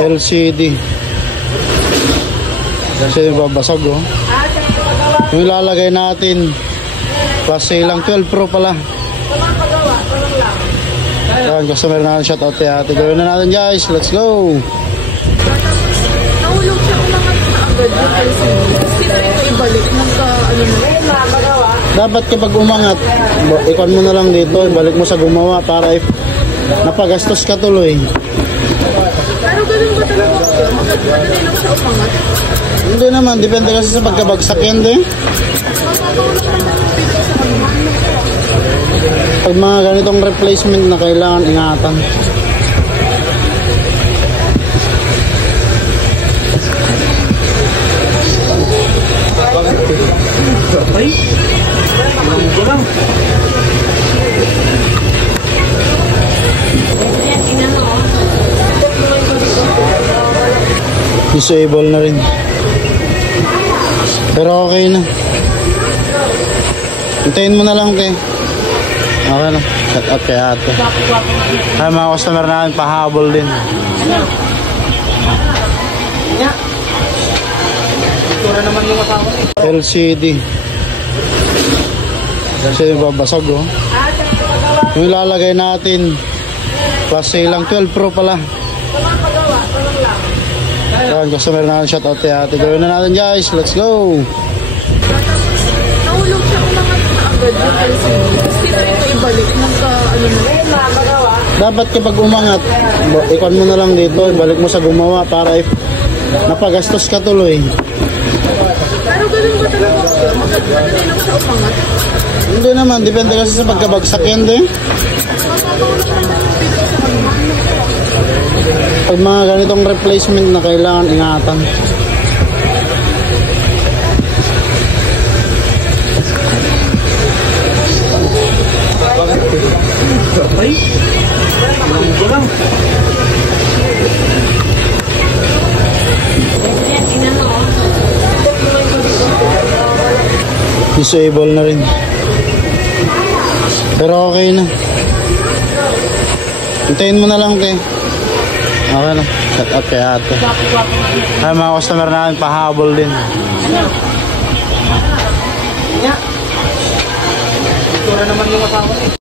LCD. Kasi babasag oh. Yung ilalagay natin Class A lang, 12 Pro pala. Ayan, customer natin, shout out kay ate. Gawin na natin guys, let's go. Nahulog siya umangat na agad yung LCD. Kasi ito ibalik nagka ano na. Dapat kapag umangat, ikon mo na lang dito, ibalik mo sa gumawa para if napagastos ka tuloy. Pero ganun ba talaga siya? Madali lang siya umangat? Hindi naman, depende kasi sa pagkabagsak yan din. Pag mga ganitong replacement na kailangan ingatan. Disable na rin. Pero okay na. Hintayin mo na lang te. Okay na. Cut out kay ate. Ay mga customer namin pahabol din. LCD. Kasi babasag oh. Yung ilalagay natin Class A lang, 12 Pro pala. Ayan, customer natin, shout out kay ate. Gawin na natin guys, let's go. Nahulog siya umangat na agad yung LCD. Kasi ito ibalik nagka ano na. Dapat kapag umangat, ikon mo na lang dito, ibalik mo sa gumawa para if napagastos ka tuloy. Pero ganun ba talaga siya? Madali lang siya umangat? Hindi naman, depende kasi sa pagkabagsak yan din. Pag mga ganitong replacement na kailangan ingatan. Disable na rin. Pero okay na. Hintayin mo na lang te. Okay na. Cut out kay ate. Ay mga customer namin pahabol din.